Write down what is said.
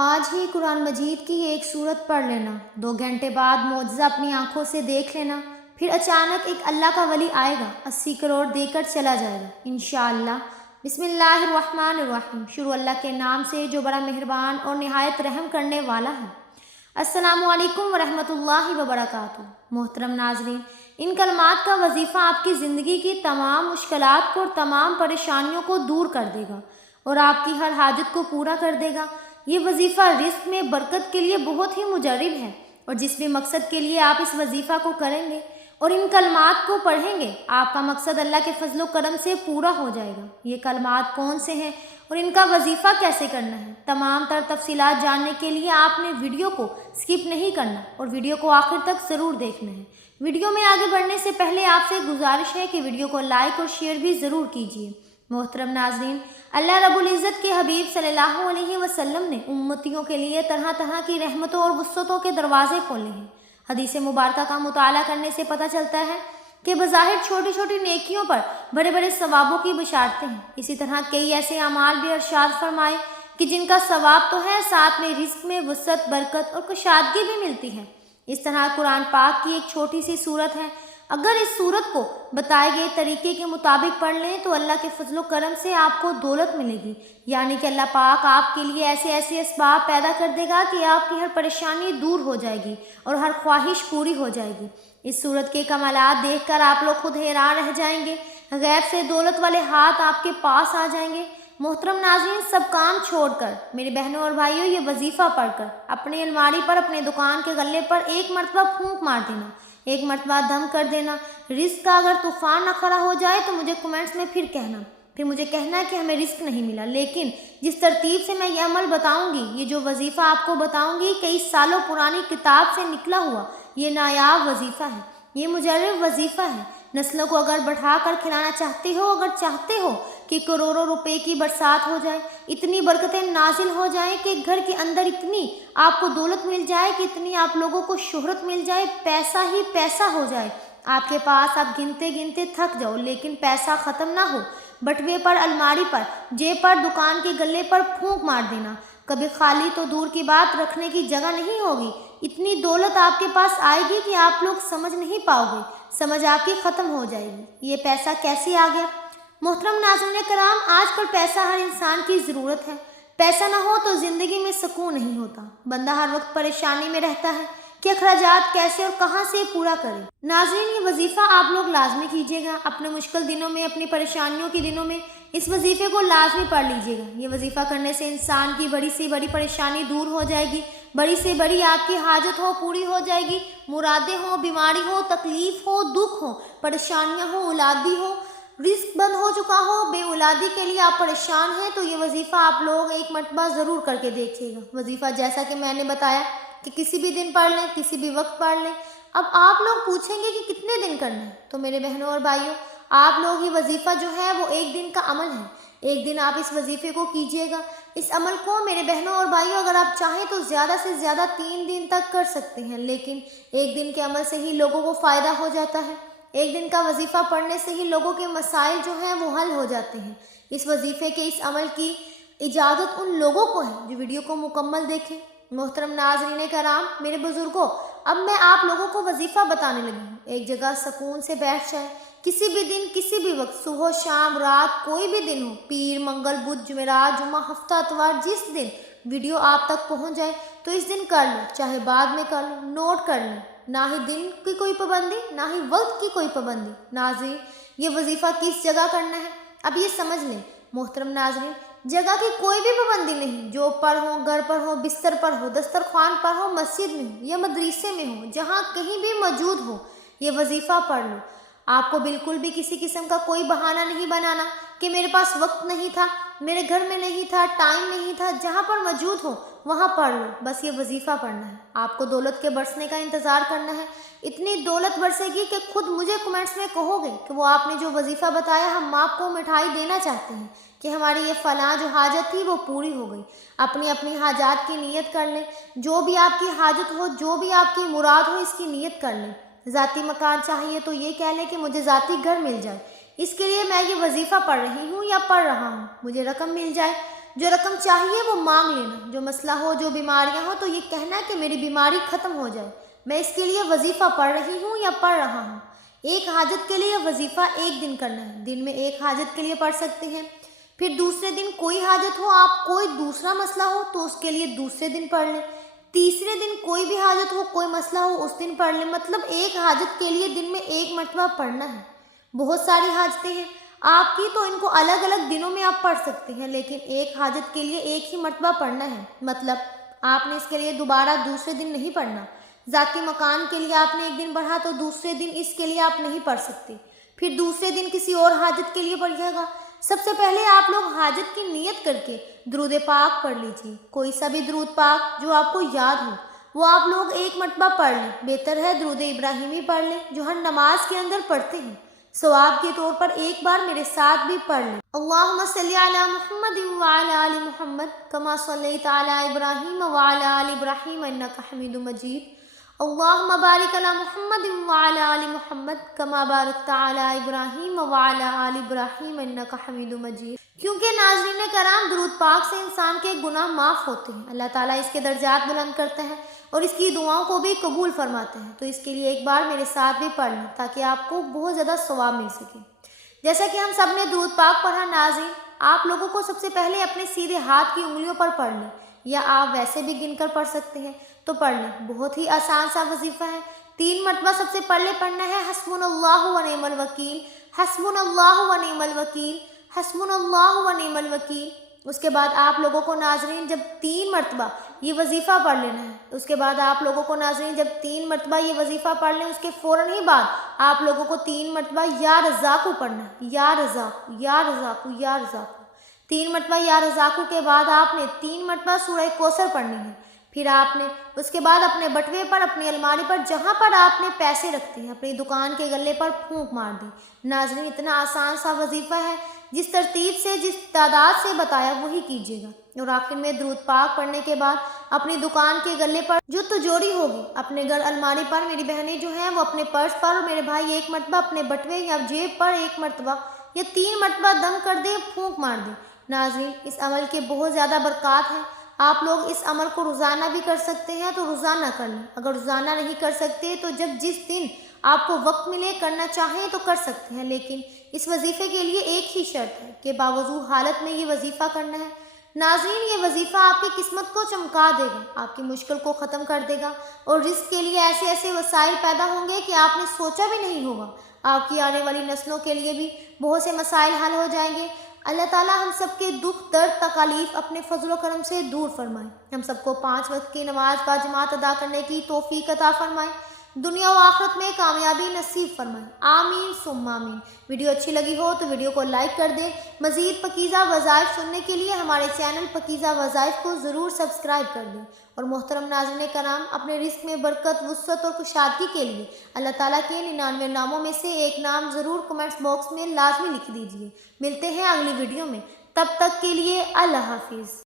آج ہی قرآن مجید کی ایک صورت پڑھ لینا، 2 گھنٹے بعد معجزہ اپنی آنکھوں سے دیکھ لینا، پھر اچانک ایک اللہ کا ولی آئے گا، 80 کروڑ دے کر چلا جائے گا انشاءاللہ۔ بسم اللہ الرحمن الرحیم، شروع اللہ کے نام سے جو بڑا مہربان اور نہایت رحم کرنے والا ہے۔ السلام علیکم ورحمۃ اللہ وبرکاتہ۔ محترم ناظرین، ان کلمات کا وظیفہ آپ کی زندگی کی تمام مشکلات کو اور تمام پریشانیوں کو دور کر دے گا اور آپ کی ہر حاجت کو پورا کر دے گا۔ یہ وظیفہ رزق میں برکت کے لیے بہت ہی مجرب ہے، اور جس بھی مقصد کے لیے آپ اس وظیفہ کو کریں گے اور ان کلمات کو پڑھیں گے، آپ کا مقصد اللہ کے فضل و کرم سے پورا ہو جائے گا۔ یہ کلمات کون سے ہیں اور ان کا وظیفہ کیسے کرنا ہے، تمام تر تفصیلات جاننے کے لیے آپ نے ویڈیو کو سکپ نہیں کرنا اور ویڈیو کو آخر تک ضرور دیکھنا ہے۔ ویڈیو میں آگے بڑھنے سے پہلے آپ سے گزارش ہے کہ ویڈیو کو لائک اور شیئر بھی ضرور کیجیے۔ محترم ناظرین، اللہ رب العزت کے حبیب صلی اللہ علیہ وسلم نے امتیوں کے لیے طرح طرح کی رحمتوں اور وسعتوں کے دروازے کھولے ہیں۔ حدیث مبارکہ کا مطالعہ کرنے سے پتہ چلتا ہے کہ بظاہر چھوٹی چھوٹی نیکیوں پر بڑے بڑے ثوابوں کی بشارتیں ہیں۔ اسی طرح کئی ایسے اعمال بھی ارشاد فرمائے کہ جن کا ثواب تو ہے، ساتھ میں رزق میں وسعت، برکت اور کشادگی بھی ملتی ہے۔ اس طرح قرآن پاک کی ایک چھوٹی سی سورت ہے، اگر اس سورت کو بتائے گئے طریقے کے مطابق پڑھ لیں تو اللہ کے فضل و کرم سے آپ کو دولت ملے گی، یعنی کہ اللہ پاک آپ کے لیے ایسے ایسے اسباب پیدا کر دے گا کہ آپ کی ہر پریشانی دور ہو جائے گی اور ہر خواہش پوری ہو جائے گی۔ اس سورت کے کمالات دیکھ کر آپ لوگ خود حیران رہ جائیں گے، غیب سے دولت والے ہاتھ آپ کے پاس آ جائیں گے۔ محترم ناظرین، سب کام چھوڑ کر میری بہنوں اور بھائیوں، یہ وظیفہ پڑھ کر اپنی الماری پر، اپنے دکان کے غلے پر ایک مرتبہ پھونک مار دینا، ایک مرتبہ دم کر دینا۔ رزق کا اگر طوفان نہ کھڑا ہو جائے تو مجھے کمنٹس میں پھر کہنا ہے کہ ہمیں رزق نہیں ملا، لیکن جس ترتیب سے میں یہ عمل بتاؤں گی، یہ جو وظیفہ آپ کو بتاؤں گی، کئی سالوں پرانی کتاب سے نکلا ہوا یہ نایاب وظیفہ ہے، یہ مجرب وظیفہ ہے۔ نسلوں کو اگر بڑھا کر کھلانا چاہتے ہو، اگر چاہتے ہو کہ کروڑوں روپے کی برسات ہو جائے، اتنی برکتیں نازل ہو جائیں کہ گھر کے اندر اتنی آپ کو دولت مل جائے کہ اتنی آپ لوگوں کو شہرت مل جائے، پیسہ ہی پیسہ ہو جائے آپ کے پاس، آپ گنتے گنتے تھک جاؤ لیکن پیسہ ختم نہ ہو، بٹوے پر، الماری پر، جیب پر، دکان کے گلے پر پھونک مار دینا، کبھی خالی تو دور کی بات رکھنے کی جگہ نہیں ہوگی، اتنی دولت آپ کے پاس آئے گی کہ آپ لوگ سمجھ نہیں پاؤ گے، سمجھ آپ کی ختم ہو جائے گی۔ یہ پیسہ کیسے آ گیا؟ محترم ناظرین کرام، آج کل پیسہ ہر انسان کی ضرورت ہے، پیسہ نہ ہو تو زندگی میں سکون نہیں ہوتا، بندہ ہر وقت پریشانی میں رہتا ہے کہ اخراجات کیسے اور کہاں سے پورا کرے۔ ناظرین، یہ وظیفہ آپ لوگ لازمی کیجیے گا، اپنے مشکل دنوں میں، اپنی پریشانیوں کے دنوں میں اس وظیفے کو لازمی پڑھ لیجیے گا۔ یہ وظیفہ کرنے سے انسان کی بڑی سے بڑی پریشانی دور ہو جائے گی، بڑی سے بڑی آپ کی حاجت ہو پوری ہو جائے گی، مرادیں ہوں، بیماری ہو، تکلیف ہو، دکھ ہو، پریشانیاں ہو، اولادی ہو، رزق بند ہو چکا ہو، بے اولادی کے لیے آپ پریشان ہیں، تو یہ وظیفہ آپ لوگ ایک مرتبہ ضرور کر کے دیکھیے گا۔ وظیفہ جیسا کہ میں نے بتایا کہ کسی بھی دن پڑھ لیں، کسی بھی وقت پڑھ لیں۔ اب آپ لوگ پوچھیں گے کہ کتنے دن کرنا ہے، تو میرے بہنوں اور بھائیوں، آپ لوگ یہ وظیفہ جو ہے وہ ایک دن کا عمل ہے، ایک دن آپ اس وظیفے کو کیجیے گا۔ اس عمل کو میرے بہنوں اور بھائیوں، اگر آپ چاہیں تو زیادہ سے زیادہ 3 دن تک کر سکتے ہیں، لیکن ایک دن کے عمل سے ہی لوگوں کو فائدہ ہو جاتا ہے، ایک دن کا وظیفہ پڑھنے سے ہی لوگوں کے مسائل جو ہیں وہ حل ہو جاتے ہیں۔ اس وظیفے کے، اس عمل کی اجازت ان لوگوں کو ہے جو ویڈیو کو مکمل دیکھیں۔ محترم ناظرین کرام، میرے بزرگوں، اب میں آپ لوگوں کو وظیفہ بتانے لگی ہوں۔ ایک جگہ سکون سے بیٹھ جائیں، کسی بھی دن، کسی بھی وقت، صبح، شام، رات، کوئی بھی دن ہو، پیر، منگل، بدھ، جمعرات، جمعہ، ہفتہ، اتوار، جس دن ویڈیو آپ تک پہنچ جائے تو اس دن کر لیں، چاہے بعد میں کر لیں، نوٹ کر لیں، نہ ہی دن کی کوئی پابندی، نہ ہی وقت کی کوئی پابندی۔ ناظرین، یہ وظیفہ کس جگہ کرنا ہے، اب یہ سمجھ لیں۔ محترم ناظرین، جگہ کی کوئی بھی پابندی نہیں، جو پر ہو، گھر پر ہو، بستر پر ہو، دسترخوان پر ہو، مسجد میں ہو یا مدرسے میں ہو، جہاں کہیں بھی موجود ہو، یہ وظیفہ پڑھ لو۔ آپ کو بالکل بھی کسی قسم کا کوئی بہانہ نہیں بنانا کہ میرے پاس وقت نہیں تھا، میرے گھر میں نہیں تھا، ٹائم نہیں تھا، جہاں پر موجود ہو وہاں پڑھ لو، بس یہ وظیفہ پڑھنا ہے۔ آپ کو دولت کے برسنے کا انتظار کرنا ہے، اتنی دولت برسے گی کہ خود مجھے کمنٹس میں کہو گے کہ وہ آپ نے جو وظیفہ بتایا، ہم آپ کو مٹھائی دینا چاہتے ہیں، کہ ہماری یہ فلاں جو حاجت تھی وہ پوری ہو گئی۔ اپنی اپنی حاجات کی نیت کر لیں، جو بھی آپ کی حاجت ہو، جو بھی آپ کی مراد ہو، اس کی نیت کر لیں۔ ذاتی مکان چاہیے تو یہ کہہ لیں کہ مجھے ذاتی گھر مل جائے، اس کے لیے میں یہ وظیفہ پڑھ رہی ہوں یا پڑھ رہا ہوں، مجھے رقم مل جائے۔ جو رقم چاہیے وہ مانگ لینا، جو مسئلہ ہو، جو بیماریاں ہو تو یہ کہنا کہ میری بیماری ختم ہو جائے، میں اس کے لیے وظیفہ پڑھ رہی ہوں یا پڑھ رہا ہوں۔ ایک حاجت کے لیے وظیفہ ایک دن کرنا ہے، دن میں ایک حاجت کے لیے پڑھ سکتے ہیں۔ پھر دوسرے دن کوئی حاجت ہو، آپ کوئی دوسرا مسئلہ ہو تو اس کے لیے دوسرے دن پڑھ لیں۔ تیسرے دن کوئی بھی حاجت ہو، کوئی مسئلہ ہو، اس دن پڑھ لیں۔ مطلب ایک حاجت کے لیے دن میں ایک مرتبہ پڑھنا ہے۔ بہت ساری حاجتیں ہیں آپ کی تو ان کو الگ الگ دنوں میں آپ پڑھ سکتے ہیں، لیکن ایک حاجت کے لیے ایک ہی مرتبہ پڑھنا ہے۔ مطلب آپ نے اس کے لیے دوبارہ دوسرے دن نہیں پڑھنا۔ ذاتی مکان کے لیے آپ نے ایک دن پڑھا تو دوسرے دن اس کے لیے آپ نہیں پڑھ سکتے، پھر دوسرے دن کسی اور حاجت کے لیے پڑھیے گا۔ سب سے پہلے آپ لوگ حاجت کی نیت کر کے درود پاک پڑھ لیجیے، کوئی سا بھی درود پاک جو آپ کو یاد ہو وہ آپ لوگ ایک مرتبہ پڑھ لیں۔ بہتر ہے درود ابراہیمی پڑھ لیں جو ہر نماز کے اندر پڑھتے ہیں۔ ثواب کے طور پر ایک بار میرے ساتھ بھی پڑھ لیں۔ اللہم صلی علی محمد وعلی آل محمد کما صلیت علی ابراہیم وعلی آل ابراہیم انک حمید مجید۔ اللہم بارک علی محمد وعلی آل محمد کما بارکت علی ابراہیم وعلی آل ابراہیم انک حمید مجید۔ کیونکہ ناظرین کرام درود پاک سے انسان کے گناہ معاف ہوتے ہیں، اللہ تعالیٰ اس کے درجات بلند کرتے ہیں اور اس کی دعاؤں کو بھی قبول فرماتے ہیں۔ تو اس کے لیے ایک بار میرے ساتھ بھی پڑھ لیں تاکہ آپ کو بہت زیادہ ثواب مل سکے۔ جیسا کہ ہم سب نے درود پاک پڑھا، ناظرین آپ لوگوں کو سب سے پہلے اپنے سیدھے ہاتھ کی انگلیوں پر پڑھ لیں، یا آپ ویسے بھی گن کر پڑھ سکتے ہیں تو پڑھ لیں۔ بہت ہی آسان سا وظیفہ ہے، 3 مرتبہ سب سے پہلے پڑھنا ہے حسبنا اللہ و نعم الوکیل، حسبنا اللہ و نعم الوکیل، حسبنا اللہ و نعم الوکیل۔ اس کے بعد آپ لوگوں کو ناظرین جب 3 مرتبہ یہ وظیفہ پڑھ لینا ہے، اس کے بعد آپ لوگوں کو ناظرین جب 3 مرتبہ یہ وظیفہ پڑھ لیں، اس کے فوراً ہی بعد آپ لوگوں کو 3 مرتبہ یا رزاقو پڑھنا ہے، یا رزاقو یا رزاقو یا رزاقو۔ 3 مرتبہ یا رزاقو کے بعد آپ نے 3 مرتبہ سورہ کوثر پڑھنی ہے۔ پھر آپ نے اس کے بعد اپنے بٹوے پر، اپنی الماری پر، جہاں پر آپ نے پیسے رکھتے ہیں، اپنی دکان کے گلے پر پھونک مار دیں۔ ناظرین اتنا آسان سا وظیفہ ہے، جس ترتیب سے جس تعداد سے بتایا وہی کیجیے گا۔ اور آخر میں درود پاک پڑھنے کے بعد اپنی دکان کے گلے پر جو تجوری ہوگی، اپنے گھر الماری پر، میری بہنیں جو ہیں وہ اپنے پرس پر، اور میرے بھائی ایک مرتبہ اپنے بٹوے یا جیب پر ایک مرتبہ یا 3 مرتبہ دم کر دیں، پھونک مار دیں۔ ناظرین اس عمل کے بہت زیادہ برکات ہیں، آپ لوگ اس عمل کو روزانہ بھی کر سکتے ہیں تو روزانہ کر لیں۔ اگر روزانہ نہیں کر سکتے تو جس دن آپ کو وقت ملے کرنا چاہیں تو کر سکتے ہیں، لیکن اس وظیفے کے لیے ایک ہی شرط ہے کہ باوضو حالت میں یہ وظیفہ کرنا ہے۔ ناظرین یہ وظیفہ آپ کی قسمت کو چمکا دے گا، آپ کی مشکل کو ختم کر دے گا، اور رزق کے لیے ایسے ایسے وسائل پیدا ہوں گے کہ آپ نے سوچا بھی نہیں ہوگا۔ آپ کی آنے والی نسلوں کے لیے بھی بہت سے مسائل حل ہو جائیں گے۔ اللہ تعالیٰ ہم سب کے دکھ، درد، تکالیف اپنے فضل و کرم سے دور فرمائے۔ ہم سب کو 5 وقت کی نماز باجماعت ادا کرنے کی توفیق عطا فرمائے، دنیا و آخرت میں کامیابی نصیب فرمائے، آمین ثم آمین۔ ویڈیو اچھی لگی ہو تو ویڈیو کو لائک کر دیں۔ مزید پاکیزہ وظائف سننے کے لیے ہمارے چینل پاکیزہ وظائف کو ضرور سبسکرائب کر دیں۔ اور محترم ناظرین کرام، اپنے رزق میں برکت، وسعت اور کشادگی کے لیے اللہ تعالیٰ کے 99 ناموں میں سے ایک نام ضرور کمنٹس باکس میں لازمی لکھ دیجیے۔ ملتے ہیں اگلی ویڈیو میں، تب تک کے لیے اللہ حافظ۔